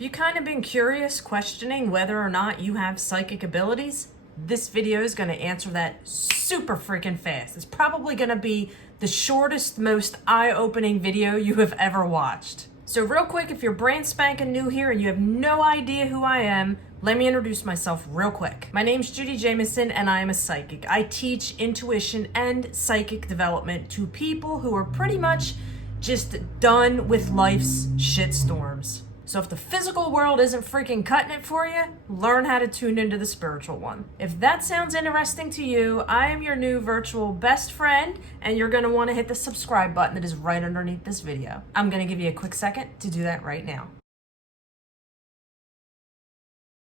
You kind of been curious, questioning whether or not you have psychic abilities? This video is going to answer that super freaking fast. It's probably going to be the shortest, most eye-opening video you have ever watched. So real quick, if you're brand spanking new here and you have no idea who I am, let me introduce myself real quick. My name's Judi Jamieson and I am a psychic. I teach intuition and psychic development to people who are pretty much just done with life's shitstorms. So if the physical world isn't freaking cutting it for you, learn how to tune into the spiritual one. If that sounds interesting to you, I am your new virtual best friend, and you're gonna wanna hit the subscribe button that is right underneath this video. I'm gonna give you a quick second to do that right now.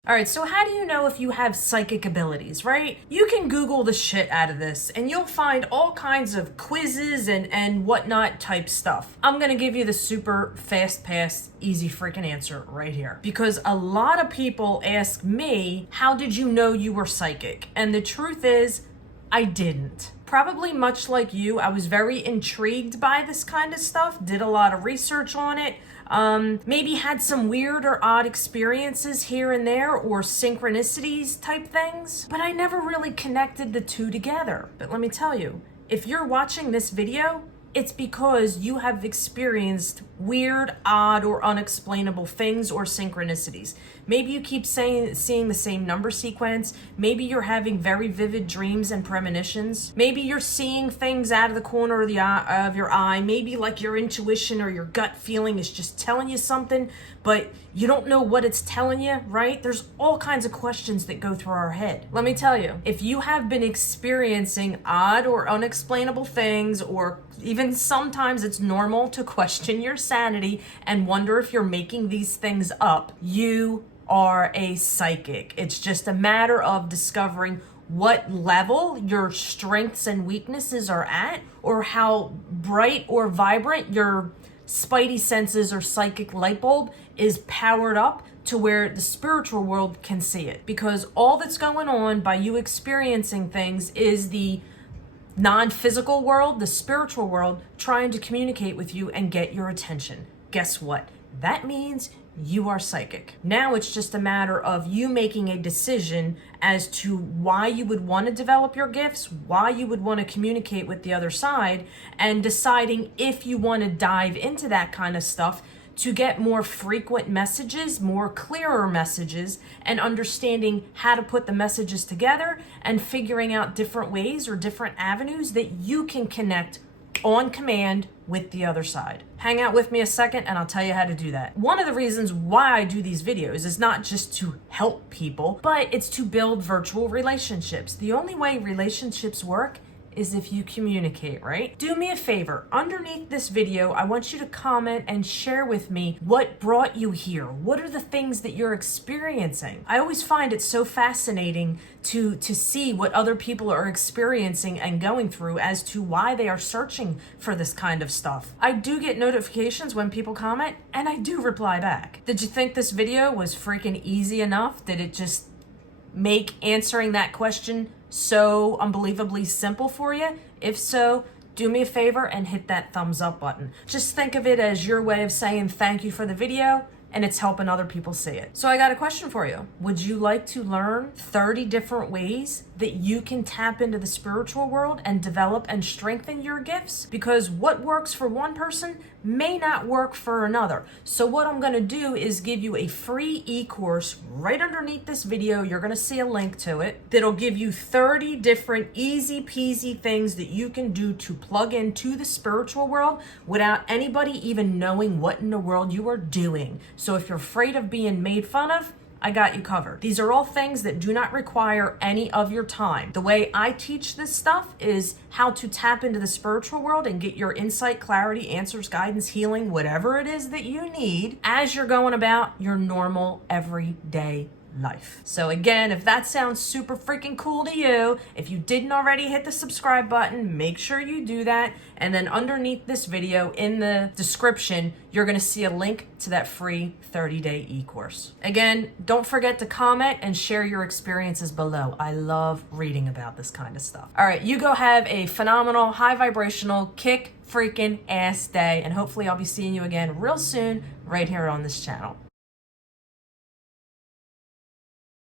All right, so how do you know if you have psychic abilities, right? You can Google the shit out of this and you'll find all kinds of quizzes and whatnot type stuff. I'm gonna give you the super fast pass, easy freaking answer right here. Because a lot of people ask me, how did you know you were psychic? And the truth is, I didn't. Probably much like you, I was very intrigued by this kind of stuff, did a lot of research on it, maybe had some weird or odd experiences here and there or synchronicities type things, but I never really connected the two together. But let me tell you, if you're watching this video, it's because you have experienced weird, odd, or unexplainable things or synchronicities. Maybe you keep seeing the same number sequence. Maybe you're having very vivid dreams and premonitions. Maybe you're seeing things out of the corner of your eye. Maybe like your intuition or your gut feeling is just telling you something, but you don't know what it's telling you, right? There's all kinds of questions that go through our head. Let me tell you, if you have been experiencing odd or unexplainable things, or even sometimes it's normal to question your sanity and wonder if you're making these things up, you are a psychic. It's just a matter of discovering what level your strengths and weaknesses are at, or how bright or vibrant your spidey senses or psychic light bulb is powered up to where the spiritual world can see it. Because all that's going on by you experiencing things is the non-physical world, the spiritual world, trying to communicate with you and get your attention. Guess what? That means you are psychic. Now it's just a matter of you making a decision as to why you would want to develop your gifts, why you would want to communicate with the other side, and deciding if you want to dive into that kind of stuff to get more frequent messages, more clearer messages, and understanding how to put the messages together and figuring out different ways or different avenues that you can connect on command with the other side. Hang out with me a second and I'll tell you how to do that. One of the reasons why I do these videos is not just to help people, but it's to build virtual relationships. The only way relationships work is if you communicate, right? Do me a favor. Underneath this video, I want you to comment and share with me what brought you here. What are the things that you're experiencing? I always find it so fascinating to see what other people are experiencing and going through as to why they are searching for this kind of stuff. I do get notifications when people comment and I do reply back. Did you think this video was freaking easy enough? Did it just make answering that question so unbelievably simple for you? If so, do me a favor and hit that thumbs up button. Just think of it as your way of saying thank you for the video, and it's helping other people see it. So I got a question for you. Would you like to learn 30 different ways that you can tap into the spiritual world and develop and strengthen your gifts? Because what works for one person may not work for another. So what I'm gonna do is give you a free e-course right underneath this video. You're gonna see a link to it that'll give you 30 different easy peasy things that you can do to plug into the spiritual world without anybody even knowing what in the world you are doing. So if you're afraid of being made fun of, I got you covered. These are all things that do not require any of your time. The way I teach this stuff is how to tap into the spiritual world and get your insight, clarity, answers, guidance, healing, whatever it is that you need as you're going about your normal everyday life. So again, if that sounds super freaking cool to you, if you didn't already hit the subscribe button, make sure you do that. And then underneath this video in the description, you're gonna see a link to that free 30-day e-course. Again, don't forget to comment and share your experiences below. I love reading about this kind of stuff. All right, you go have a phenomenal, high vibrational, kick freaking ass day. And hopefully I'll be seeing you again real soon right here on this channel.